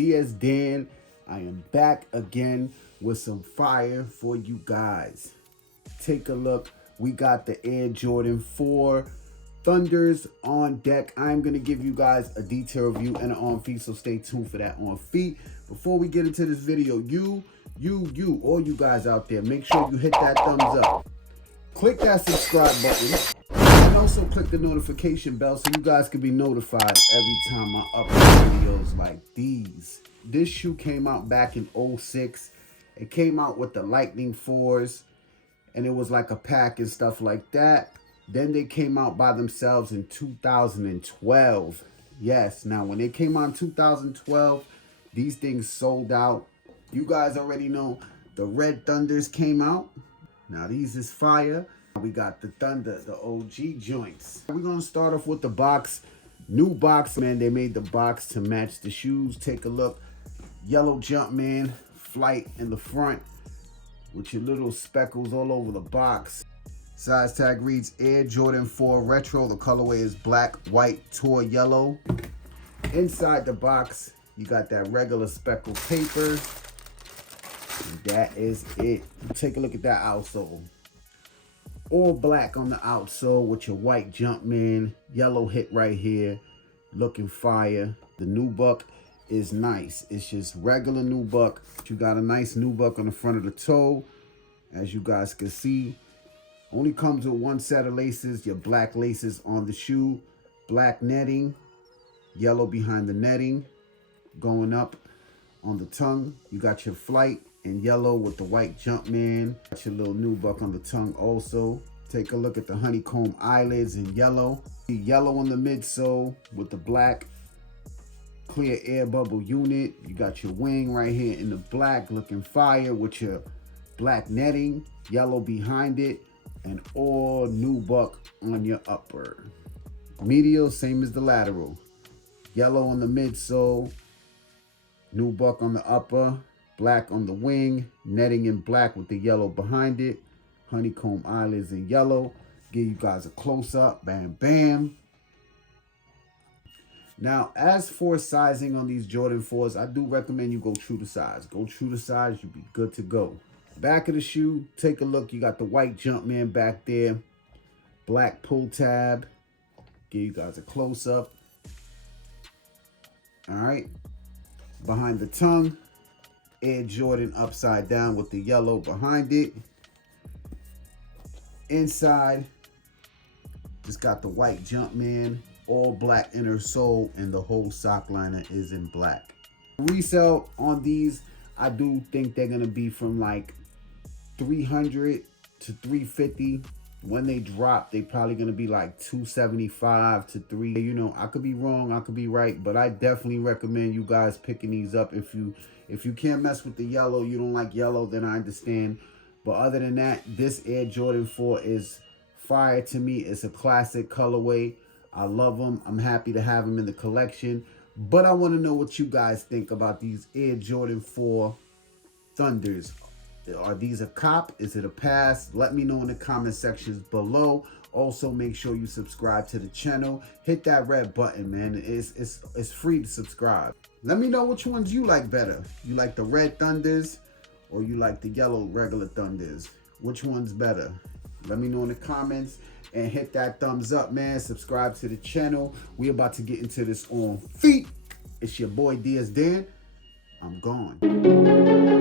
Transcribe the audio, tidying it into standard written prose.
Diaz Dan. I am back again with some fire for you guys. Take a look. We got the Air Jordan 4 Thunders on deck. I'm going to give you guys a detailed review and an on feet, so stay tuned for that on feet. Before we get into this video, all you guys out there, make sure you hit that thumbs up. Click that subscribe button. And also click the notification bell so you guys can be notified every time I upload videos like these. This shoe came out back in 06. It came out with the Lightning 4s. And it was like a pack and stuff like that. Then they came out by themselves in 2012. Yes, now when they came out in 2012, these things sold out. You guys already know the Red Thunders came out. Now these is fire. We got the Thunder, the OG joints. We're gonna start off with the box. New box, man. They made the box to match the shoes. Take a look. Yellow Jumpman flight in the front with your little speckles all over the box. Size tag reads Air Jordan 4 Retro. The colorway is black, white, tour yellow. Inside the box, you got that regular speckled paper. And that is it. Take a look at that outsole. All black on the outsole with your white Jumpman. Yellow hit right here. Looking fire. The nubuck is nice. It's just regular nubuck. You got a nice nubuck on the front of the toe. As you guys can see. Only comes with one set of laces. Your black laces on the shoe. Black netting. Yellow behind the netting. Going up on the tongue. You got your flight in yellow with the white Jumpman. Got your little nubuck on the tongue also. Take a look at the honeycomb eyelids in yellow. Yellow on the midsole with the black clear air bubble unit. You got your wing right here in the black looking fire with your black netting. Yellow behind it. And all nubuck on your upper. Medial, same as the lateral. Yellow on the midsole. Nubuck on the upper. Black on the wing, netting in black with the yellow behind it. Honeycomb eyelids in yellow. Give you guys a close-up. Bam, bam. Now, as for sizing on these Jordan 4s, I do recommend you go true to size. Go true to size, you'll be good to go. Back of the shoe, take a look. You got the white Jumpman back there. Black pull tab. Give you guys a close-up. All right. Behind the tongue. Air Jordan upside down with the yellow behind it. Inside, just got the white Jumpman, all black inner sole, and the whole sock liner is in black. Resale on these, I do think they're gonna be from like 300 to 350. When they drop, they probably gonna be like 275 to 3. You know, I could be wrong, I could be right, but I definitely recommend you guys picking these up. If you can't mess with the yellow, you don't like yellow, then I understand. But other than that, this Air Jordan 4 is fire to me. It's a classic colorway. I love them. I'm happy to have them in the collection. But I want to know what you guys think about these Air Jordan 4 Thunders. Are these a cop? Is it a pass? Let me know in the comment sections below. Also, make sure you subscribe to the channel. Hit that red button, man. It's free to subscribe. Let me know which ones you like better. You like the Red Thunders or you like the yellow regular Thunders? Which one's better? Let me know in the comments and hit that thumbs up, man. Subscribe to the channel. We about to get into this on feet. It's your boy Diaz Dan. I'm gone.